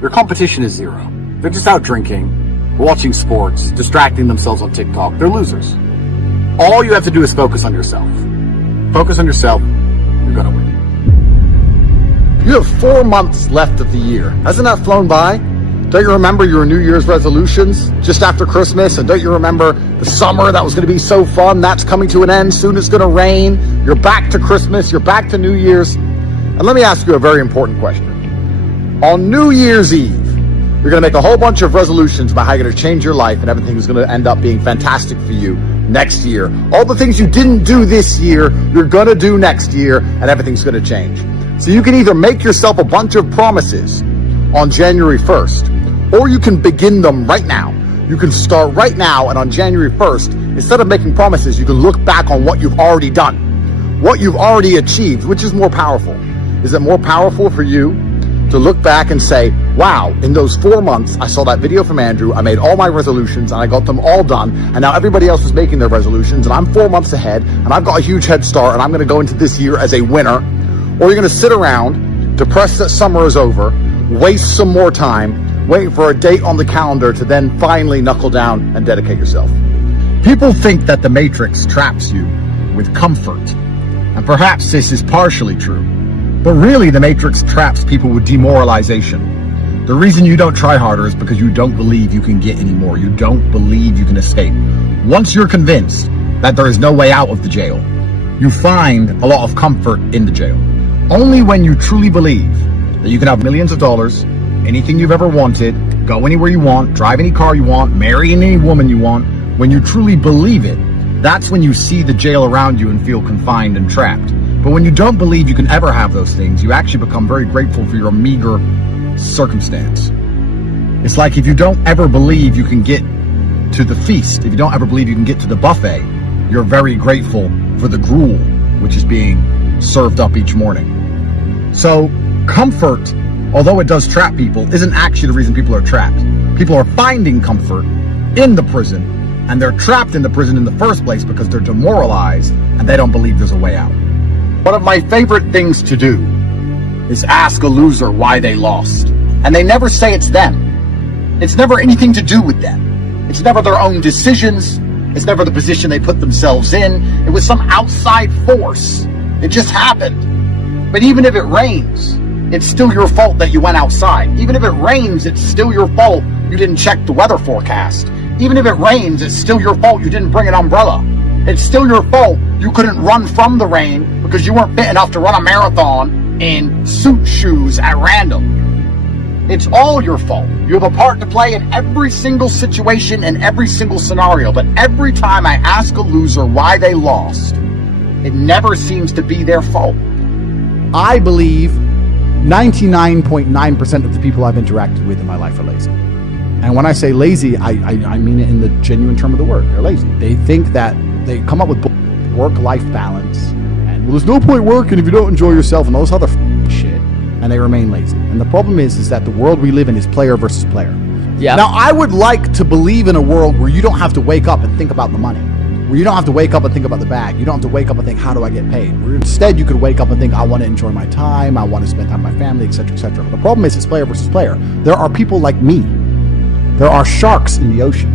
Their competition is zero. They're just out drinking, watching sports, distracting themselves on TikTok. They're losers. All you have to do is focus on yourself. Focus on yourself, you're gonna win. You have 4 months left of the year. Hasn't that flown by? Don't you remember your New Year's resolutions just after Christmas? And don't you remember the summer that was going to be so fun? That's coming to an end. Soon it's going to rain. You're back to Christmas. You're back to New Year's. And let me ask you a very important question. On New Year's Eve, you're going to make a whole bunch of resolutions about how you're going to change your life and everything is going to end up being fantastic for you next year. All the things you didn't do this year, you're going to do next year, and everything's going to change. So you can either make yourself a bunch of promises on January 1st, or you can begin them right now. You can start right now, and on January 1st, instead of making promises, you can look back on what you've already done, what you've already achieved. Which is more powerful? Is it more powerful for you to look back and say, wow, in those 4 months, I saw that video from Andrew, I made all my resolutions, and I got them all done, and now everybody else is making their resolutions, and I'm 4 months ahead, and I've got a huge head start, and I'm going to go into this year as a winner? Or you're going to sit around, depressed that summer is over, waste some more time, waiting for a date on the calendar to then finally knuckle down and dedicate yourself. People think that the Matrix traps you with comfort, and perhaps this is partially true. But really, the Matrix traps people with demoralization. The reason you don't try harder is because you don't believe you can get any more. You don't believe you can escape. Once you're convinced that there is no way out of the jail, you find a lot of comfort in the jail. Only when you truly believe that you can have millions of dollars, anything you've ever wanted, go anywhere you want, drive any car you want, marry any woman you want, when you truly believe it, that's when you see the jail around you and feel confined and trapped. But when you don't believe you can ever have those things, you actually become very grateful for your meager circumstance. It's like if you don't ever believe you can get to the feast, if you don't ever believe you can get to the buffet, you're very grateful for the gruel, which is being served up each morning. So comfort, although it does trap people, isn't actually the reason people are trapped. People are finding comfort in the prison, and they're trapped in the prison in the first place because they're demoralized and they don't believe there's a way out. One of my favorite things to do is ask a loser why they lost. And they never say it's them. It's never anything to do with them. It's never their own decisions. It's never the position they put themselves in. It was some outside force. It just happened. But even if it rains, it's still your fault that you went outside. Even if it rains, it's still your fault you didn't check the weather forecast. Even if it rains, it's still your fault you didn't bring an umbrella. It's still your fault you couldn't run from the rain because you weren't fit enough to run a marathon in suit shoes at random. It's all your fault. You have a part to play in every single situation and every single scenario. But every time I ask a loser why they lost, it never seems to be their fault. I believe 99.9% of the people I've interacted with in my life are lazy. And when I say lazy, I mean it in the genuine term of the word. They're lazy. They think that they come up with work-life balance, and well, there's no point working if you don't enjoy yourself and all this other shit, and they remain lazy. And the problem is that the world we live in is player versus player. Yeah. Now, I would like to believe in a world where you don't have to wake up and think about the money, where you don't have to wake up and think about the bag. You don't have to wake up and think, how do I get paid? Where instead you could wake up and think, I want to enjoy my time, I want to spend time with my family, etc., etc. But the problem is it's player versus player. There are people like me. There are sharks in the ocean.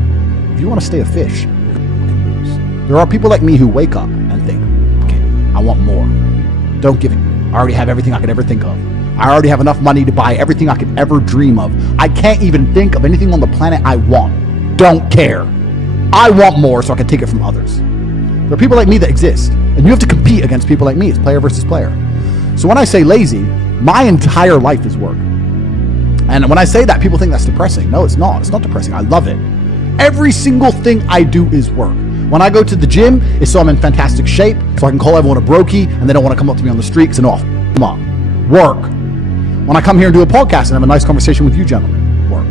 If you want to stay a fish, you can lose. There are people like me who wake up and think, okay, I want more. Don't give it. I already have everything I could ever think of. I already have enough money to buy everything I could ever dream of. I can't even think of anything on the planet I want. Don't care. I want more so I can take it from others. There are people like me that exist, and you have to compete against people like me. It's player versus player. So when I say lazy, my entire life is work. And when I say that, people think that's depressing. No, it's not. It's not depressing. I love it. Every single thing I do is work. When I go to the gym, it's so I'm in fantastic shape, so I can call everyone a brokey, and they don't want to come up to me on the street because they know I'll f them up. Work. When I come here and do a podcast and have a nice conversation with you gentlemen, work.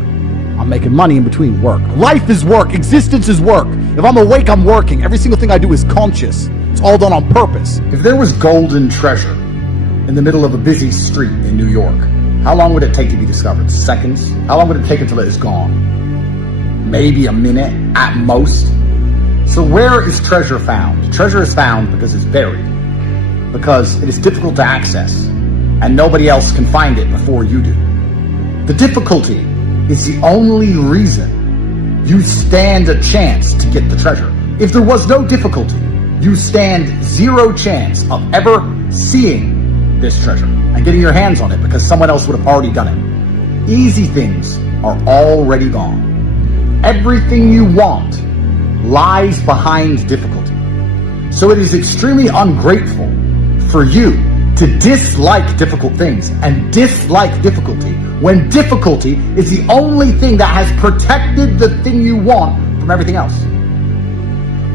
I'm making money in between, work. Life is work. Existence is work. If I'm awake, I'm working. Every single thing I do is conscious. It's all done on purpose. If there was golden treasure in the middle of a busy street in New York, how long would it take to be discovered? Seconds? How long would it take until it is gone? Maybe a minute at most. So where is treasure found? Treasure is found because it's buried, because it is difficult to access, and nobody else can find it before you do. The difficulty is the only reason you stand a chance to get the treasure. If there was no difficulty, you stand zero chance of ever seeing this treasure and getting your hands on it because someone else would have already done it. Easy things are already gone. Everything you want lies behind difficulty. So it is extremely ungrateful for you to dislike difficult things and dislike difficulty when difficulty is the only thing that has protected the thing you want from everything else.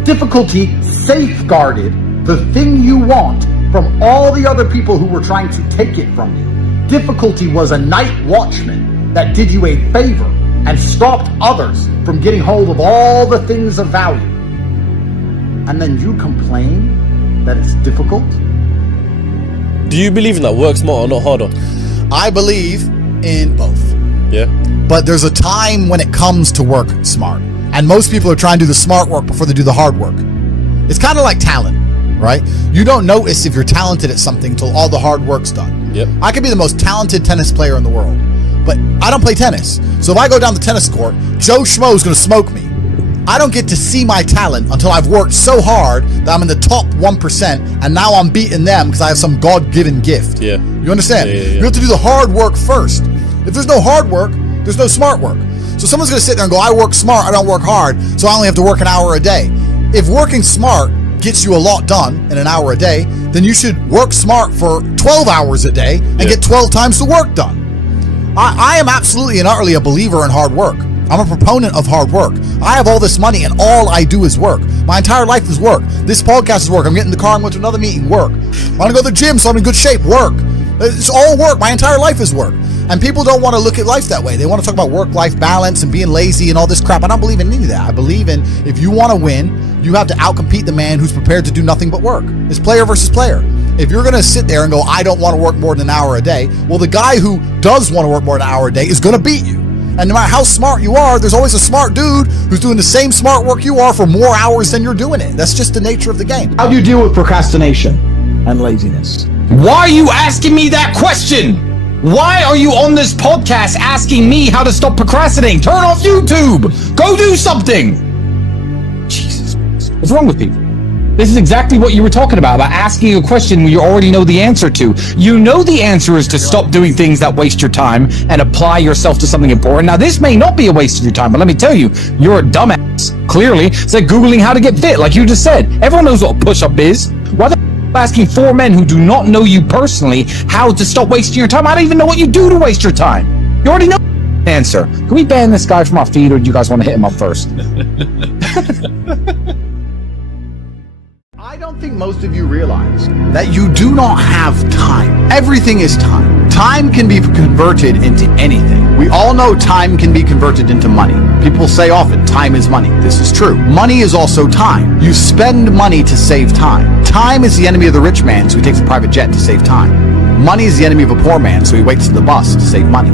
Difficulty safeguarded the thing you want from all the other people who were trying to take it from you. Difficulty was a night watchman that did you a favor and stopped others from getting hold of all the things of value. And then you complain that it's difficult? Do you believe in that? Work smarter, not harder? I believe in both. Yeah. But there's a time when it comes to work smart. And most people are trying to do the smart work before they do the hard work. It's kind of like talent, right? You don't notice if you're talented at something until all the hard work's done. Yep. I could be the most talented tennis player in the world, but I don't play tennis. So if I go down the tennis court, Joe Schmo's going to smoke me. I don't get to see my talent until I've worked so hard that I'm in the top 1%, and now I'm beating them because I have some God-given gift. Yeah. You understand? Yeah. You have to do the hard work first. If there's no hard work, there's no smart work. So someone's going to sit there and go, I work smart, I don't work hard, so I only have to work an hour a day. If working smart gets you a lot done in an hour a day, then you should work smart for 12 hours a day and get 12 times the work done. I am absolutely and utterly a believer in hard work. I'm a proponent of hard work. I have all this money and all I do is work. My entire life is work. This podcast is work. I'm getting in the car, I'm going to another meeting, work. I want to go to the gym so I'm in good shape, work. It's all work. My entire life is work. And people don't want to look at life that way. They want to talk about work-life balance and being lazy and all this crap. I don't believe in any of that. I believe in if you want to win, you have to outcompete the man who's prepared to do nothing but work. It's player versus player. If you're going to sit there and go, I don't want to work more than an hour a day, well, the guy who does want to work more than an hour a day is going to beat you. And no matter how smart you are, there's always a smart dude who's doing the same smart work you are for more hours than you're doing it. That's just the nature of the game. How do you deal with procrastination and laziness? Why are you asking me that question? Why are you on this podcast asking me how to stop procrastinating? Turn off YouTube. Go do something. Jesus Christ. What's wrong with people? This is exactly what you were talking about asking a question you already know the answer to. You know the answer is to stop doing things that waste your time and apply yourself to something important. Now, this may not be a waste of your time, but let me tell you, you're a dumbass. Clearly, it's like Googling how to get fit, like you just said. Everyone knows what a push-up is. Why the asking four men who do not know you personally how to stop wasting your time? I don't even know what you do to waste your time. You already know the answer. Can we ban this guy from our feed, or do you guys want to hit him up first? I don't think most of you realize that you do not have time. Everything is time. Time can be converted into anything. We all know time can be converted into money. People say often, time is money. This is true. Money is also time. You spend money to save time. Time is the enemy of the rich man, so he takes a private jet to save time. Money is the enemy of a poor man, so he waits in the bus to save money.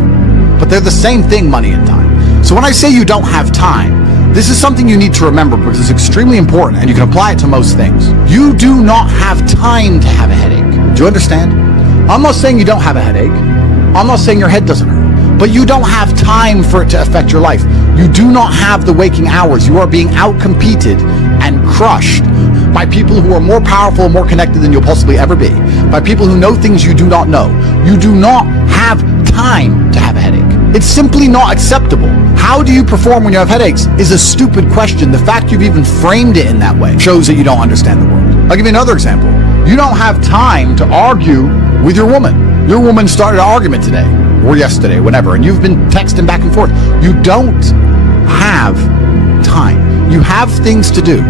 But they're the same thing, money and time. So when I say you don't have time, this is something you need to remember because it's extremely important and you can apply it to most things. You do not have time to have a headache. Do you understand? I'm not saying you don't have a headache. I'm not saying your head doesn't hurt. But you don't have time for it to affect your life. You do not have the waking hours. You are being outcompeted and crushed by people who are more powerful and more connected than you'll possibly ever be. By people who know things you do not know. You do not have time to have a headache. It's simply not acceptable. How do you perform when you have headaches is a stupid question. The fact you've even framed it in that way shows that you don't understand the world. I'll give you another example. You don't have time to argue with your woman. Your woman started an argument today or yesterday, whenever, and you've been texting back and forth. You don't have time. You have things to do.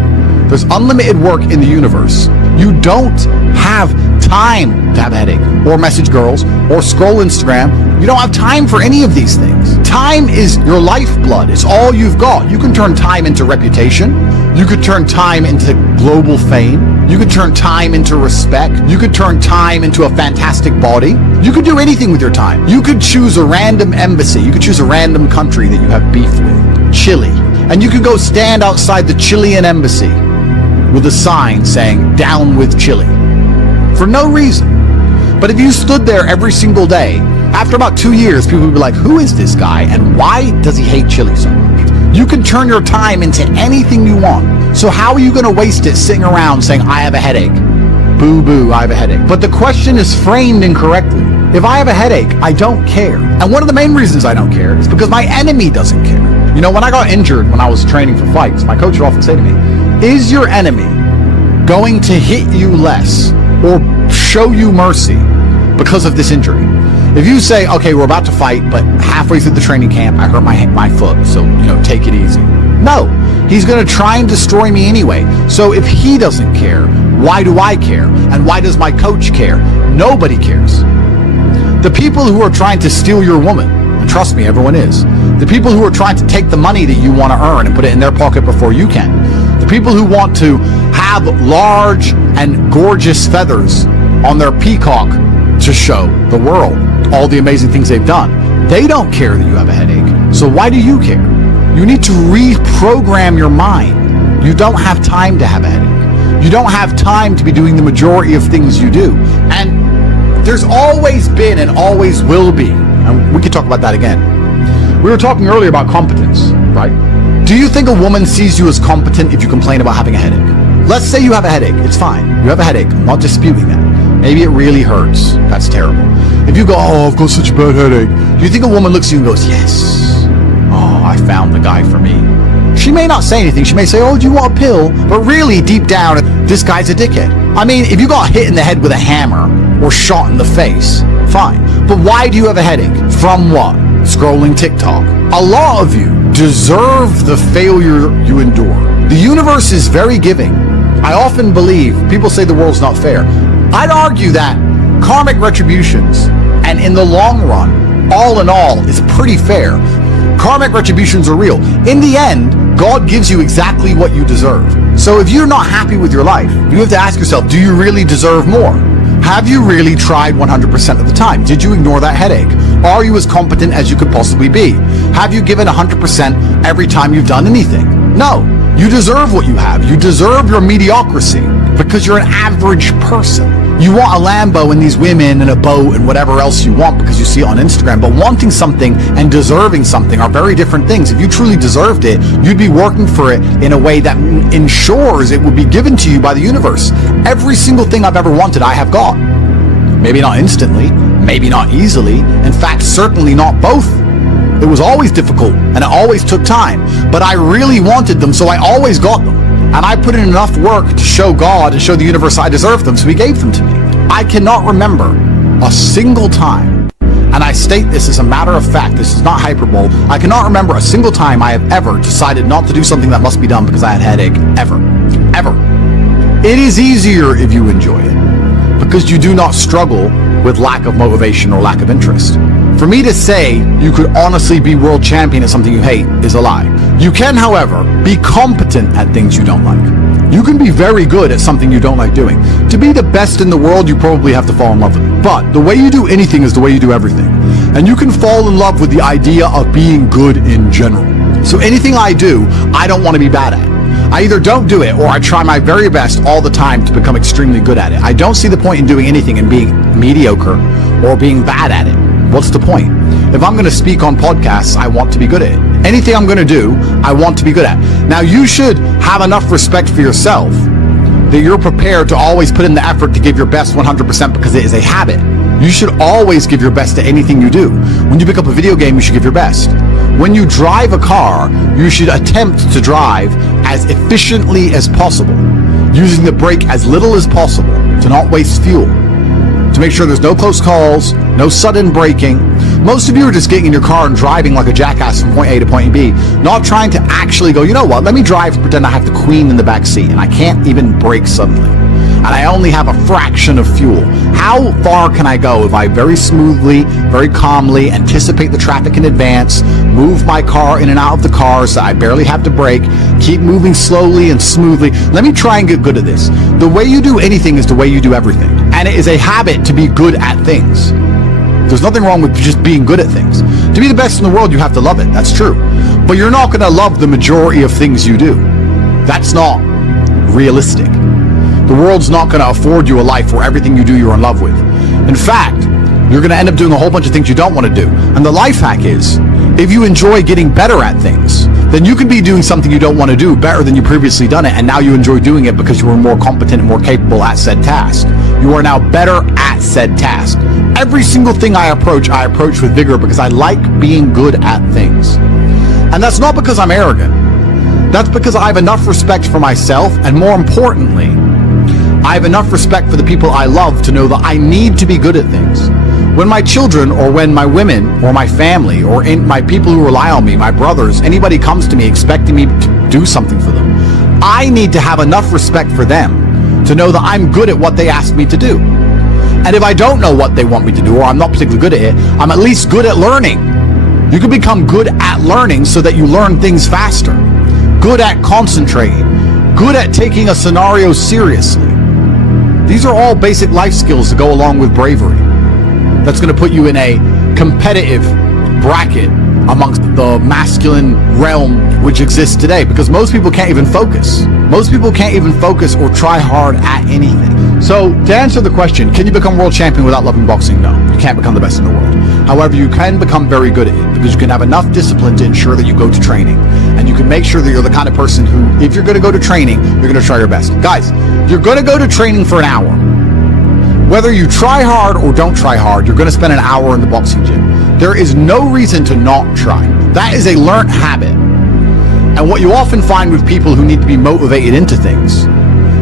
There's unlimited work in the universe. You don't have time to have a headache or message girls or scroll Instagram. You don't have time for any of these things. Time is your lifeblood. It's all you've got. You can turn time into reputation. You could turn time into global fame. You could turn time into respect. You could turn time into a fantastic body. You could do anything with your time. You could choose a random embassy. You could choose a random country that you have beef with. Chile. And you could go stand outside the Chilean embassy with a sign saying, "Down with Chile," for no reason. But if you stood there every single day After about 2 years, people will be like, who is this guy and why does he hate chili so much? You can turn your time into anything you want. So how are you going to waste it sitting around saying, I have a headache? Boo boo, I have a headache. But the question is framed incorrectly. If I have a headache, I don't care. And one of the main reasons I don't care is because my enemy doesn't care. You know, when I got injured when I was training for fights, my coach would often say to me, is your enemy going to hit you less or show you mercy because of this injury? If you say, okay, we're about to fight, but halfway through the training camp, I hurt my foot, so, take it easy. No, he's going to try and destroy me anyway. So if he doesn't care, why do I care? And why does my coach care? Nobody cares. The people who are trying to steal your woman, and trust me, everyone is. The people who are trying to take the money that you want to earn and put it in their pocket before you can. The people who want to have large and gorgeous feathers on their peacock to show the world all the amazing things they've done. They don't care that you have a headache. So why do you care? You need to reprogram your mind. You don't have time to have a headache. You don't have time to be doing the majority of things you do. And there's always been and always will be, and we could talk about that again. We were talking earlier about competence, right? Do you think a woman sees you as competent if you complain about having a headache? Let's say you have a headache. It's fine. You have a headache. I'm not disputing that. Maybe it really hurts. That's terrible. If you go, oh, I've got such a bad headache, do you think a woman looks at you and goes, yes, oh, I found the guy for me? She may not say anything. She may say, oh, do you want a pill? But really, deep down, this guy's a dickhead. I mean, if you got hit in the head with a hammer or shot in the face, fine. But why do you have a headache? From what? Scrolling TikTok. A lot of you deserve the failure you endure. The universe is very giving. I often believe, people say the world's not fair. I'd argue that karmic retributions, and in the long run, all in all, is pretty fair. Karmic retributions are real. In the end, God gives you exactly what you deserve. So if you're not happy with your life, you have to ask yourself, do you really deserve more? Have you really tried 100% of the time? Did you ignore that headache? Are you as competent as you could possibly be? Have you given 100% every time you've done anything? No. You deserve what you have. You deserve your mediocrity because you're an average person. You want a Lambo and these women and a boat and whatever else you want because you see it on Instagram. But wanting something and deserving something are very different things. If you truly deserved it, you'd be working for it in a way that ensures it would be given to you by the universe. Every single thing I've ever wanted, I have got. Maybe not instantly, maybe not easily. In fact, certainly not both. It was always difficult and it always took time. But I really wanted them, so I always got them. And I put in enough work to show God and show the universe I deserved them, so he gave them to me. I cannot remember a single time, and I state this as a matter of fact, this is not hyperbole, I cannot remember a single time I have ever decided not to do something that must be done because I had a headache. Ever. Ever. It is easier if you enjoy it, because you do not struggle with lack of motivation or lack of interest. For me to say you could honestly be world champion at something you hate is a lie. You can, however, be competent at things you don't like. You can be very good at something you don't like doing. To be the best in the world, you probably have to fall in love with it. But the way you do anything is the way you do everything. And you can fall in love with the idea of being good in general. So anything I do, I don't want to be bad at. I either don't do it or I try my very best all the time to become extremely good at it. I don't see the point in doing anything and being mediocre or being bad at it. What's the point? If I'm going to speak on podcasts, I want to be good at it. Anything I'm going to do, I want to be good at. Now, you should have enough respect for yourself that you're prepared to always put in the effort to give your best 100% because it is a habit. You should always give your best at anything you do. When you pick up a video game, you should give your best. When you drive a car, you should attempt to drive as efficiently as possible, using the brake as little as possible to not waste fuel, to make sure there's no close calls, no sudden braking. Most of you are just getting in your car and driving like a jackass from point A to point B, not trying to actually go, you know what, let me drive and pretend I have the queen in the back seat and I can't even brake suddenly. And I only have a fraction of fuel. How far can I go if I very smoothly, very calmly anticipate the traffic in advance, move my car in and out of the car so I barely have to brake, keep moving slowly and smoothly? Let me try and get good at this. The way you do anything is the way you do everything. And it is a habit to be good at things. There's nothing wrong with just being good at things. To be the best in the world, you have to love it. That's true. But you're not going to love the majority of things you do. That's not realistic. The world's not going to afford you a life where everything you do you're in love with. In fact, You're going to end up doing a whole bunch of things you don't want to do. And the life hack is, if you enjoy getting better at things, then you can be doing something you don't want to do better than you previously done it, and now you enjoy doing it because you were more competent and more capable at said task. You are now better at said task. Every single thing I approach with vigor because I like being good at things. And that's not because I'm arrogant. That's because I have enough respect for myself, and more importantly, I have enough respect for the people I love to know that I need to be good at things. When my children, or when my women, or my family, or my people who rely on me, my brothers, anybody comes to me expecting me to do something for them, I need to have enough respect for them to know that I'm good at what they ask me to do. And if I don't know what they want me to do, or I'm not particularly good at it, I'm at least good at learning. You can become good at learning so that you learn things faster. Good at concentrating. Good at taking a scenario seriously. These are all basic life skills that go along with bravery. That's going to put you in a competitive bracket amongst the masculine realm which exists today, because most people can't even focus. Most people can't even focus or try hard at anything. So to answer the question, can you become world champion without loving boxing? No, you can't become the best in the world. However, you can become very good at it because you can have enough discipline to ensure that you go to training, and you can make sure that you're the kind of person who, if you're going to go to training, you're going to try your best. Guys, you're going to go to training for an hour. Whether you try hard or don't try hard, you're going to spend an hour in the boxing gym. There is no reason to not try. That is a learned habit. And what you often find with people who need to be motivated into things,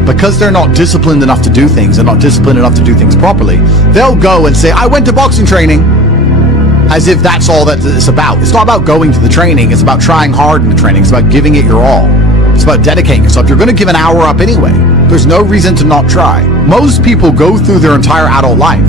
because they're not disciplined enough to do things and not disciplined enough to do things properly, they'll go and say, I went to boxing training, as if that's all that it's about. It's not about going to the training. It's about trying hard in the training. It's about giving it your all. It's about dedicating yourself. You're going to give an hour up anyway. There's no reason to not try. Most people go through their entire adult life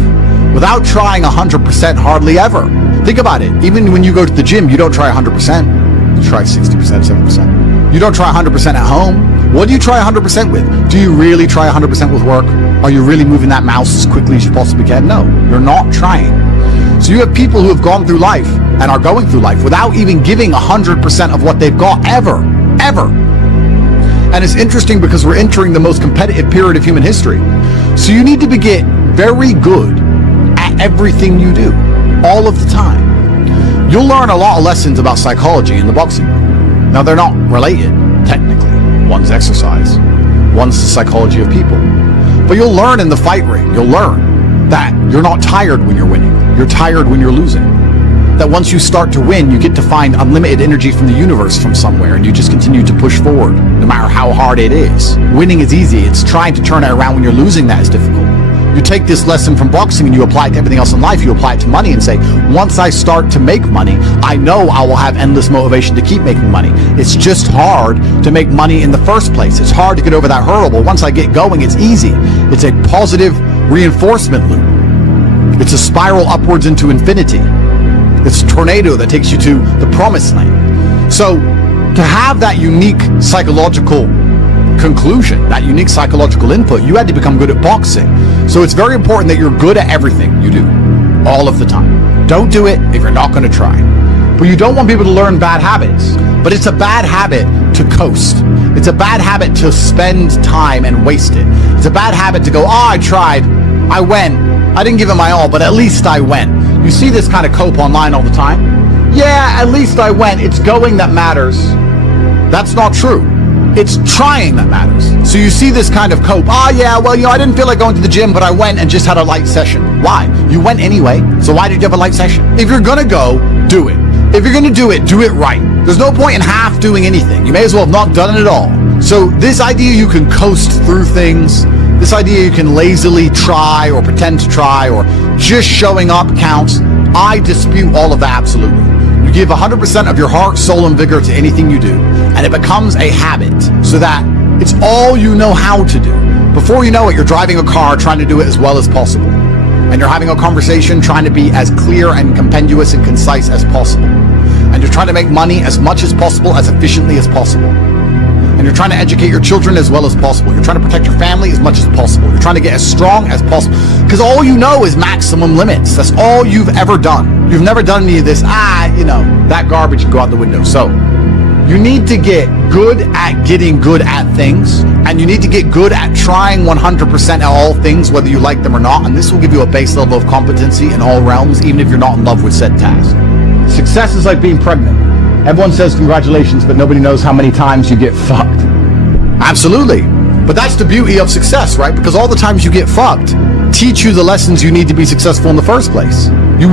without trying 100% hardly ever. Think about it. Even when you go to the gym, you don't try 100%. You try 60%, 70%. You don't try 100% at home. What do you try 100% with? Do you really try 100% with work? Are you really moving that mouse as quickly as you possibly can? No, you're not trying. So you have people who have gone through life and are going through life without even giving 100% of what they've got ever. And it's interesting because we're entering the most competitive period of human history. So you need to get very good at everything you do, all of the time. You'll learn a lot of lessons about psychology in the boxing room. Now, they're not related, technically. One's exercise, one's the psychology of people. But you'll learn in the fight ring, you'll learn that you're not tired when you're winning. You're tired when you're losing. That once you start to win, you get to find unlimited energy from the universe from somewhere, and you just continue to push forward, no matter how hard it is. Winning is easy. It's trying to turn it around when you're losing that is difficult. You take this lesson from boxing and you apply it to everything else in life. You apply it to money and say, once I start to make money, I know I will have endless motivation to keep making money. It's just hard to make money in the first place. It's hard to get over that hurdle, but once I get going, it's easy. It's a positive reinforcement loop. It's a spiral upwards into infinity. It's a tornado that takes you to the promised land. So to have that unique psychological conclusion, that unique psychological input, you had to become good at boxing. So it's very important that you're good at everything you do, all of the time. Don't do it if you're not going to try. But you don't want people to learn bad habits. But it's a bad habit to coast. It's a bad habit to spend time and waste it. It's a bad habit to go, I tried, I went, I didn't give it my all, but at least I went. You see this kind of cope online all the time. Yeah, at least I went. It's going that matters. That's not true. It's trying that matters. So you see this kind of cope. Yeah, well, I didn't feel like going to the gym, but I went and just had a light session. Why? You went anyway, so why did you have a light session? If you're gonna go, do it. If you're gonna do it right. There's no point in half doing anything. You may as well have not done it at all. So this idea you can coast through things, this idea you can lazily try or pretend to try or just showing up counts, I dispute all of that absolutely. You give 100% of your heart, soul, and vigor to anything you do, and it becomes a habit so that it's all you know how to do. Before you know it, you're driving a car trying to do it as well as possible. And you're having a conversation trying to be as clear and compendious and concise as possible. And you're trying to make money as much as possible, as efficiently as possible. And you're trying to educate your children as well as possible. You're trying to protect your family as much as possible. You're trying to get as strong as possible. Because all you know is maximum limits. That's all you've ever done. You've never done any of this, that garbage can go out the window. So You need to get good at getting good at things, and you need to get good at trying 100% at all things, whether you like them or not, and this will give you a base level of competency in all realms, even if you're not in love with said task. Success is like being pregnant. Everyone says congratulations, but nobody knows how many times you get fucked. Absolutely. But that's the beauty of success, right? Because all the times you get fucked teach you the lessons you need to be successful in the first place. You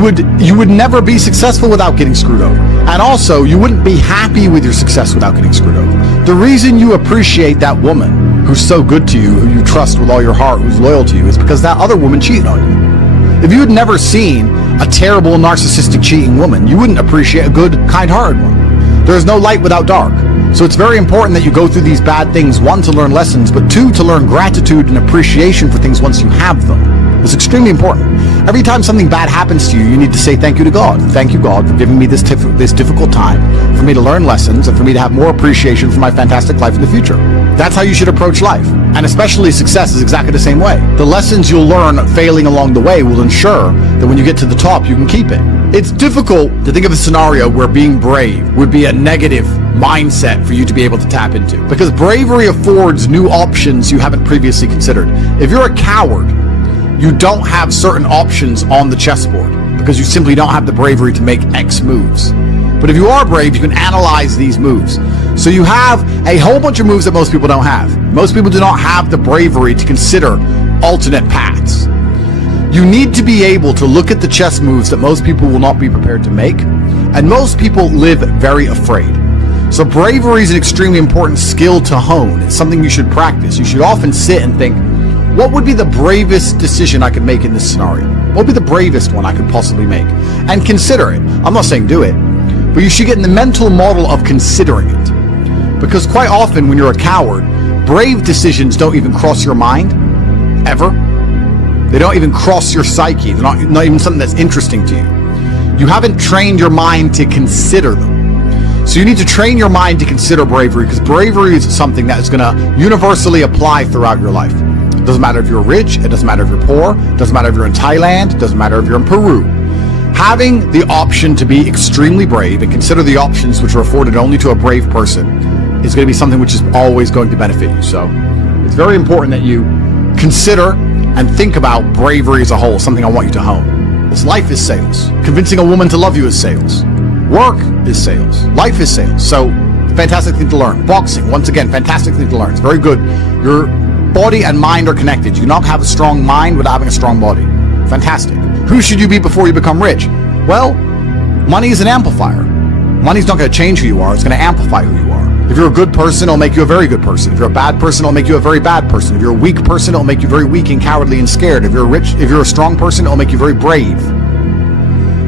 would never be successful without getting screwed over. And also, you wouldn't be happy with your success without getting screwed over. The reason you appreciate that woman who's so good to you, who you trust with all your heart, who's loyal to you, is because that other woman cheated on you. If you had never seen a terrible, narcissistic, cheating woman, you wouldn't appreciate a good, kind-hearted one. There is no light without dark. So it's very important that you go through these bad things, one, to learn lessons, but two, to learn gratitude and appreciation for things once you have them. It's extremely important. Every time something bad happens to you, you need to say thank you to God. Thank you, God, for giving me this difficult time, for me to learn lessons, and for me to have more appreciation for my fantastic life in the future. That's how you should approach life. And especially success is exactly the same way. The lessons you'll learn failing along the way will ensure that when you get to the top, you can keep it. It's difficult to think of a scenario where being brave would be a negative mindset for you to be able to tap into, because bravery affords new options you haven't previously considered. If you're a coward, you don't have certain options on the chessboard because you simply don't have the bravery to make X moves. But if you are brave, you can analyze these moves. So you have a whole bunch of moves that most people don't have. Most people do not have the bravery to consider alternate paths. You need to be able to look at the chess moves that most people will not be prepared to make, and most people live very afraid. So bravery is an extremely important skill to hone. It's something you should practice. You should often sit and think, what would be the bravest decision I could make in this scenario? What would be the bravest one I could possibly make? And consider it. I'm not saying do it, but you should get in the mental model of considering it. Because quite often when you're a coward, brave decisions don't even cross your mind, ever. They don't even cross your psyche. They're not even something that's interesting to you. You haven't trained your mind to consider them. So you need to train your mind to consider bravery, because bravery is something that is going to universally apply throughout your life. It doesn't matter if you're rich, it doesn't matter if you're poor, it doesn't matter if you're in Thailand, it doesn't matter if you're in Peru. Having the option to be extremely brave and consider the options which are afforded only to a brave person is going to be something which is always going to benefit you. So it's very important that you consider and think about bravery as a whole, something I want you to hone. This life is sales. Convincing a woman to love you is sales. Work is sales. Life is sales. So fantastic thing to learn. Boxing, once again, fantastic thing to learn. It's very good. Your body and mind are connected. You cannot have a strong mind without having a strong body. Fantastic. Who should you be before you become rich? Well, money is an amplifier. Money's not going to change who you are. It's going to amplify who you are. If you're a good person, it'll make you a very good person. If you're a bad person, it'll make you a very bad person. If you're a weak person, it'll make you very weak and cowardly and scared. If you're a strong person, it'll make you very brave.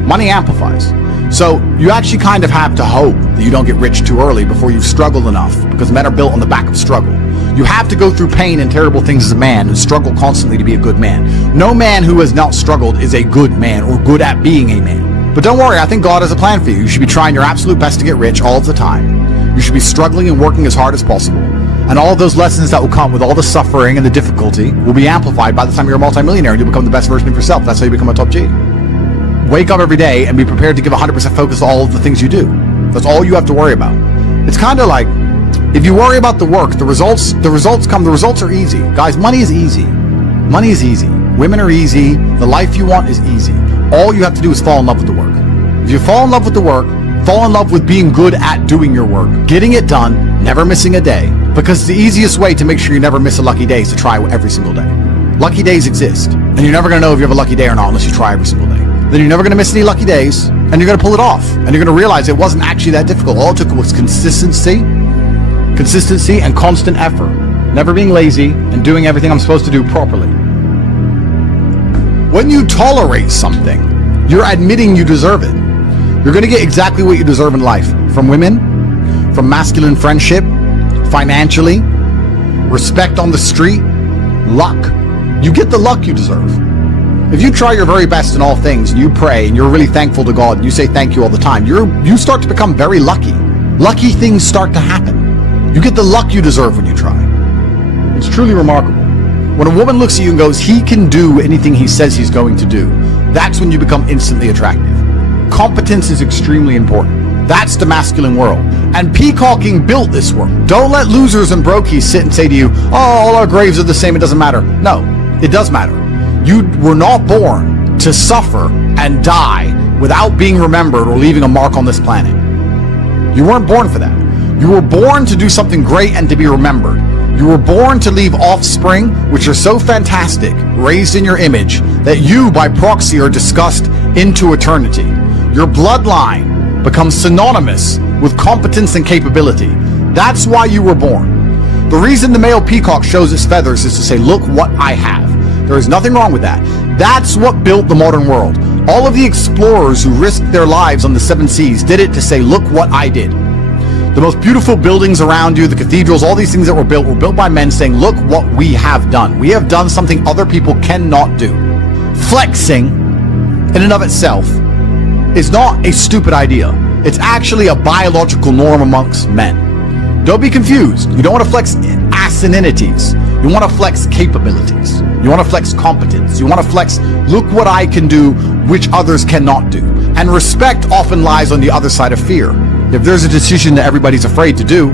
Money amplifies. So you actually kind of have to hope that you don't get rich too early before you've struggled enough, because men are built on the back of struggle. You have to go through pain and terrible things as a man and struggle constantly to be a good man. No man who has not struggled is a good man or good at being a man. But don't worry, I think God has a plan for you. You should be trying your absolute best to get rich all of the time. You should be struggling and working as hard as possible. And all of those lessons that will come with all the suffering and the difficulty will be amplified by the time you're a multimillionaire and you become the best version of yourself. That's how you become a top G. Wake up every day and be prepared to give 100% focus to all of the things you do. That's all you have to worry about. It's kind of like, if you worry about the work, the results come. The results are easy. Guys, money is easy. Money is easy. Women are easy. The life you want is easy. All you have to do is fall in love with the work. If you fall in love with the work, fall in love with being good at doing your work, getting it done, never missing a day. Because the easiest way to make sure you never miss a lucky day is to try every single day. Lucky days exist, and you're never going to know if you have a lucky day or not unless you try every single day. Then you're never going to miss any lucky days, and you're going to pull it off, and you're going to realize it wasn't actually that difficult. All it took was consistency and constant effort, never being lazy and doing everything I'm supposed to do properly. When you tolerate something, you're admitting you deserve it. You're going to get exactly what you deserve in life, from women, from masculine friendship, financially, respect on the street, luck. You get the luck you deserve. If you try your very best in all things, and you pray, and you're really thankful to God, and you say thank you all the time, you start to become very lucky. Lucky things start to happen. You get the luck you deserve when you try. It's truly remarkable. When a woman looks at you and goes, he can do anything he says he's going to do, that's when you become instantly attractive. Competence is extremely important. That's the masculine world. And peacocking built this world. Don't let losers and brokies sit and say to you, oh, all our graves are the same, it doesn't matter. No, it does matter. You were not born to suffer and die without being remembered or leaving a mark on this planet. You weren't born for that. You were born to do something great and to be remembered. You were born to leave offspring which are so fantastic, raised in your image, that you, by proxy, are discussed into eternity. Your bloodline becomes synonymous with competence and capability. That's why you were born. The reason the male peacock shows its feathers is to say, look what I have. There is nothing wrong with that. That's what built the modern world. All of the explorers who risked their lives on the 7 seas did it to say, look what I did. The most beautiful buildings around you, the cathedrals, all these things that were built by men saying, look what we have done. We have done something other people cannot do. Flexing, in and of itself, is not a stupid idea. It's actually a biological norm amongst men. Don't be confused. You don't want to flex asininities. You want to flex capabilities. You want to flex competence. You want to flex, look what I can do, which others cannot do. And respect often lies on the other side of fear. If there's a decision that everybody's afraid to do,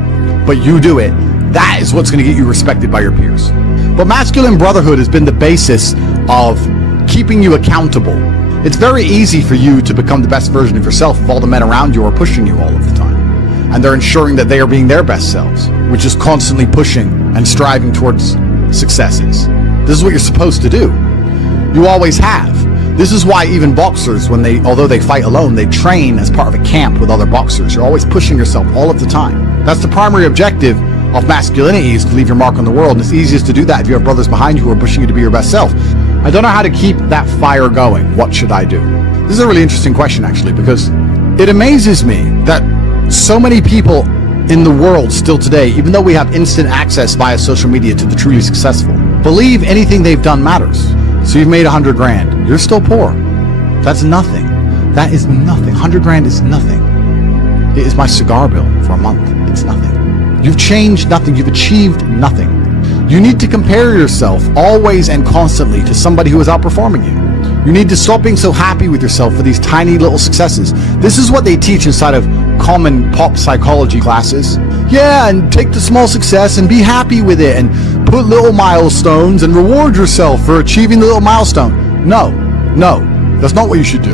but you do it, that is what's going to get you respected by your peers. But masculine brotherhood has been the basis of keeping you accountable. It's very easy for you to become the best version of yourself if all the men around you are pushing you all of the time. And they're ensuring that they are being their best selves, which is constantly pushing and striving towards successes. This is what you're supposed to do. You always have. This is why even boxers, although they fight alone, they train as part of a camp with other boxers. You're always pushing yourself all of the time. That's the primary objective of masculinity, is to leave your mark on the world. And it's easiest to do that if you have brothers behind you who are pushing you to be your best self. I don't know how to keep that fire going. What should I do? This is a really interesting question, actually, because it amazes me that so many people in the world still today, even though we have instant access via social media to the truly successful, believe anything they've done matters. So you've made 100 grand. You're still poor. That's nothing. That is nothing. 100 grand is nothing. It is my cigar bill for a month. It's nothing. You've changed nothing. You've achieved nothing. You need to compare yourself always and constantly to somebody who is outperforming you. You need to stop being so happy with yourself for these tiny little successes. This is what they teach inside of common pop psychology classes. Yeah, and take the small success and be happy with it and put little milestones and reward yourself for achieving the little milestone. No, that's not what you should do.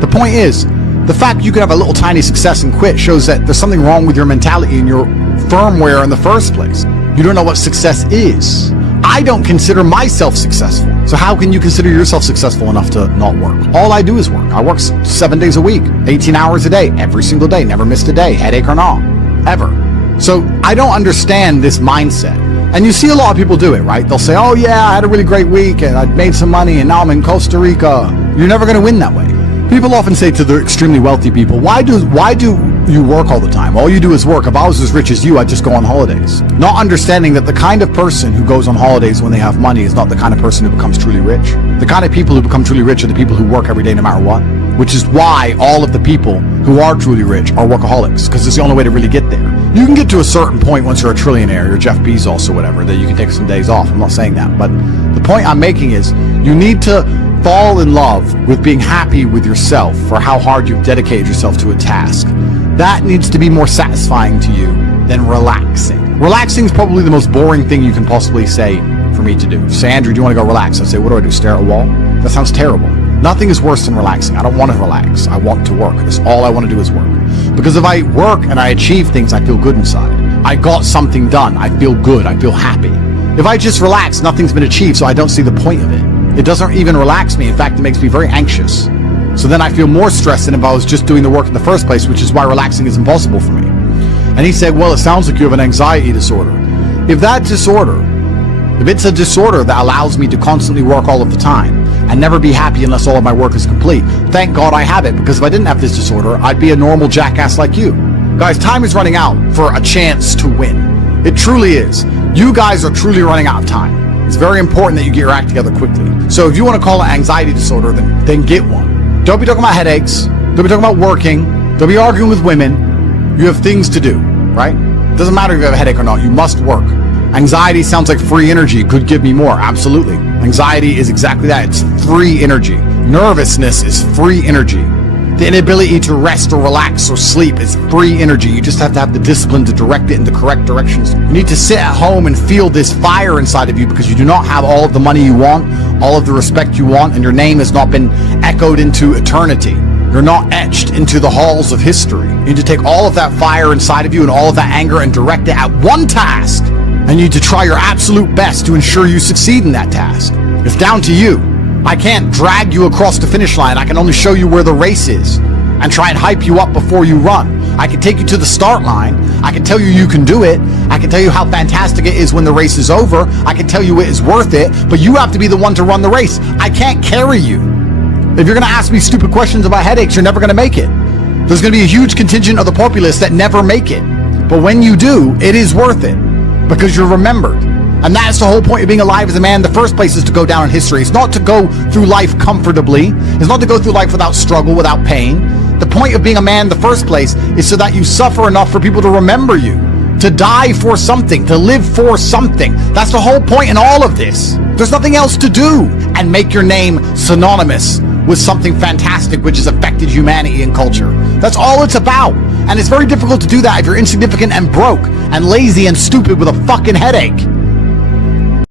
The point is, the fact you can have a little tiny success and quit shows that there's something wrong with your mentality and your firmware in the first place. You don't know what success is. I don't consider myself successful. So how can you consider yourself successful enough to not work? All I do is work. I work 7 days a week, 18 hours a day, every single day, never missed a day, headache or not, ever. So I don't understand this mindset. And you see a lot of people do it, right? They'll say, oh yeah, I had a really great week and I made some money and now I'm in Costa Rica. You're never going to win that way. People often say to the extremely wealthy people, why do you work all the time? All you do is work. If I was as rich as you, I'd just go on holidays. Not understanding that the kind of person who goes on holidays when they have money is not the kind of person who becomes truly rich. The kind of people who become truly rich are the people who work every day no matter what. Which is why all of the people who are truly rich are workaholics, because it's the only way to really get there. You can get to a certain point once you're a trillionaire, you're Jeff Bezos or whatever, that you can take some days off. I'm not saying that, but the point I'm making is you need to fall in love with being happy with yourself for how hard you've dedicated yourself to a task. That needs to be more satisfying to you than relaxing. Relaxing is probably the most boring thing you can possibly say for me to do. Say, Andrew, do you want to go relax? I say, what do I do, stare at a wall? That sounds terrible. Nothing is worse than relaxing. I don't want to relax. I want to work. That's all I want to do is work. Because if I work and I achieve things, I feel good inside. I got something done. I feel good. I feel happy. If I just relax, nothing's been achieved, so I don't see the point of it. It doesn't even relax me. In fact, it makes me very anxious. So then I feel more stressed than if I was just doing the work in the first place, which is why relaxing is impossible for me. And he said, well, it sounds like you have an anxiety disorder. If it's a disorder that allows me to constantly work all of the time and never be happy unless all of my work is complete, thank God I have it, because if I didn't have this disorder, I'd be a normal jackass like you. Guys, time is running out for a chance to win. It truly is. You guys are truly running out of time. It's very important that you get your act together quickly. So if you want to call it anxiety disorder, then get one. Don't be talking about headaches. Don't be talking about working. Don't be arguing with women. You have things to do, right? It doesn't matter if you have a headache or not. You must work. Anxiety sounds like free energy. Could give me more. Absolutely. Anxiety is exactly that. It's free energy. Nervousness is free energy. The inability to rest or relax or sleep is free energy. You just have to have the discipline to direct it in the correct directions. You need to sit at home and feel this fire inside of you because you do not have all of the money you want, all of the respect you want, and your name has not been echoed into eternity. You're not etched into the halls of history. You need to take all of that fire inside of you and all of that anger and direct it at one task. And you need to try your absolute best to ensure you succeed in that task. It's down to you. I can't drag you across the finish line. I can only show you where the race is and try and hype you up before you run. I can take you to the start line. I can tell you you can do it. I can tell you how fantastic it is when the race is over. I can tell you it is worth it, but you have to be the one to run the race. I can't carry you. If you're going to ask me stupid questions about headaches, you're never going to make it. There's going to be a huge contingent of the populace that never make it. But when you do, it is worth it because you're remembered. And that's the whole point of being alive as a man in the first place, is to go down in history. It's not to go through life comfortably. It's not to go through life without struggle, without pain. The point of being a man in the first place is so that you suffer enough for people to remember you, to die for something, to live for something. That's the whole point in all of this. There's nothing else to do and make your name synonymous with something fantastic which has affected humanity and culture. That's all it's about. And it's very difficult to do that if you're insignificant and broke and lazy and stupid with a fucking headache.